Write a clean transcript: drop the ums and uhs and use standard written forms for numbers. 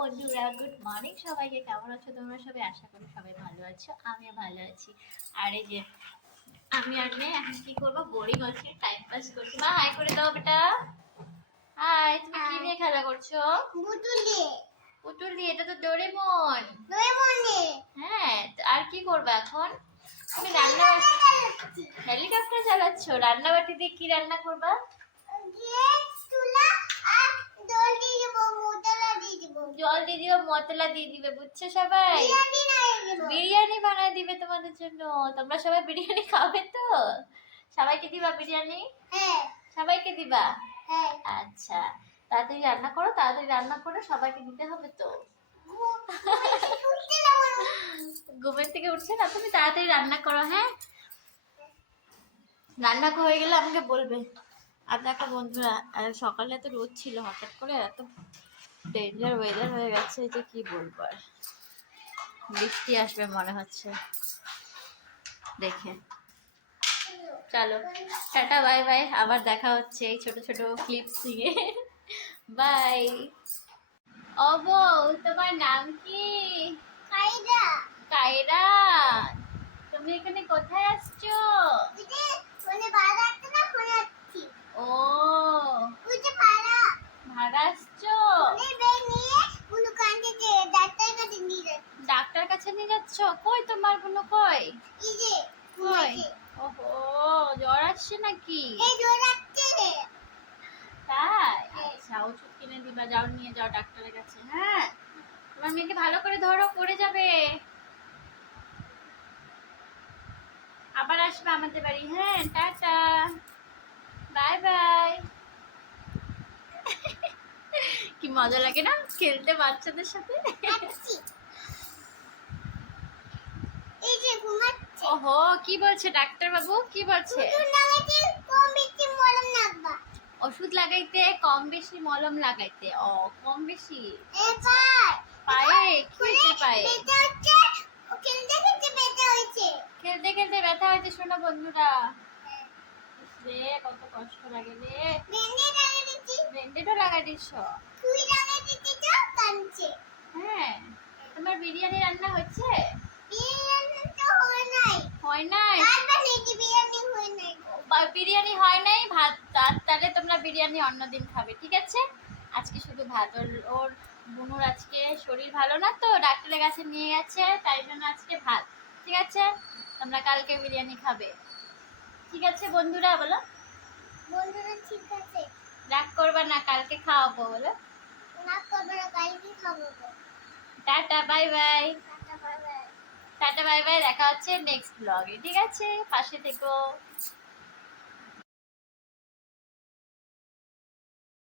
বন্ধুরা, good morning সবাইকে। কেমন আছো তোমরা সবাই? আশা করি সবাই ভালো আছো, আমিও ভালো আছি। আর এই যে আমি আর মেয়ে এখন কি করবো, বোরিং হচ্ছে, টাইম পাস করছি। মা হাই করে দাও বেটা। হাই। তুমি কি নিয়ে খেলা করছো? পুতুল দিয়ে। পুতুল দিয়ে? এটা তো ডোরেমন। হ্যাঁ, আর কি করবে এখন? তুমি রান্না হেলিকপ্টার চালাচ্ছ? রান্না বাটি দিয়ে কি রান্না করবা? জল দিয়ে দিবে, মশলা দিয়ে দিবে, বুঝছো সবাই? বিরিয়ানি বানায় দিবে তোমাদের জন্য। তোমরা সবাই বিরিয়ানি খাবে তো? সবাইকে দিবা বিরিয়ানি? হ্যাঁ। সবাইকে দিবা? হ্যাঁ। আচ্ছা, তাড়াতাড়ি রান্না করো, তাড়াতাড়ি রান্না করে সবাইকে দিতে হবে তো। ঘুমের থেকে উঠছে না? তুমি তাড়াতাড়ি রান্না করো। হ্যাঁ, রান্না হয়ে গেলে আমাকে বলবে। আর দেখো বন্ধুরা, সকালে এত রোদ ছিল, হঠাৎ করে এত ডেঞ্জার ওয়েদার হয়ে গেছে যে কি বলবো আর। বৃষ্টি আসবে মনে হচ্ছে দেখে। চলো টাটা, বাই বাই, আবার দেখা হচ্ছে এই ছোট ছোট ক্লিপস নিয়ে। বাই। ও বউ, তোমার নাম কি? কায়দা। কায়রা। তুমি এখানে কোথায় আসছো? ও, ভাড়া আসছো? ডাক্তার কাছে নিয়ে যাচ্ছ? কই তোমার বোনো, কই? কই? ওহো, জ্বর আসছে নাকি? তাই? আচ্ছা, ওষুধ কিনে দিবা, যাও নিয়ে যাও ডাক্তারের কাছে। হ্যাঁ, তোমার মেয়েকে ভালো করে ধরো, পড়ে যাবে। আবার আসবে আমাদের বাড়ি। হ্যাঁ, টাটা, বাই বাই। কি মজা লাগে না খেলতে বাচ্চাদের সাথে? ওহো, কি বলছে ডাক্তার বাবু? কি বলছে? ওষুধ লাগাইতে কম বেশি মলম লাগাইতে। ও, কম বেশি। পায়ে কি হয়েছে? পায়ে খেলতে খেলতে ব্যথা হয়েছে। শোনো বন্ধুরা, রে কত কষ্ট লাগে রে। ব্যান্ডেডও লাগাই দিচ্ছ? হ্যাঁ। তোমার বিরিয়ানি রান্না হচ্ছে? হয় নাই? বিরিয়ানি হয় নাই, ভাত। তাহলে তোমরা বিরিয়ানি অন্যদিন খাবে, ঠিক আছে? আজকে শুধু ভাত। ওর বুনুর আজকে শরীর ভালো না তো, ডাক্তারের কাছে নিয়ে গেছে, তাই জন্য আজকে ভাত। ঠিক আছে, তোমরা কালকে বিরিয়ানি খাবে, ঠিক আছে বন্ধুরা? বলো বন্ধুরা, ঠিক আছে। রাগ করবা না, কালকে খাওয়াবো। বলো রাগ করবে না, কালকে খাবো। Tata, bye bye. Tata, bye bye. Tata, bye bye. দেখা হচ্ছে নেক্সট ব্লগে, ঠিক আছে? পাশে থেকো।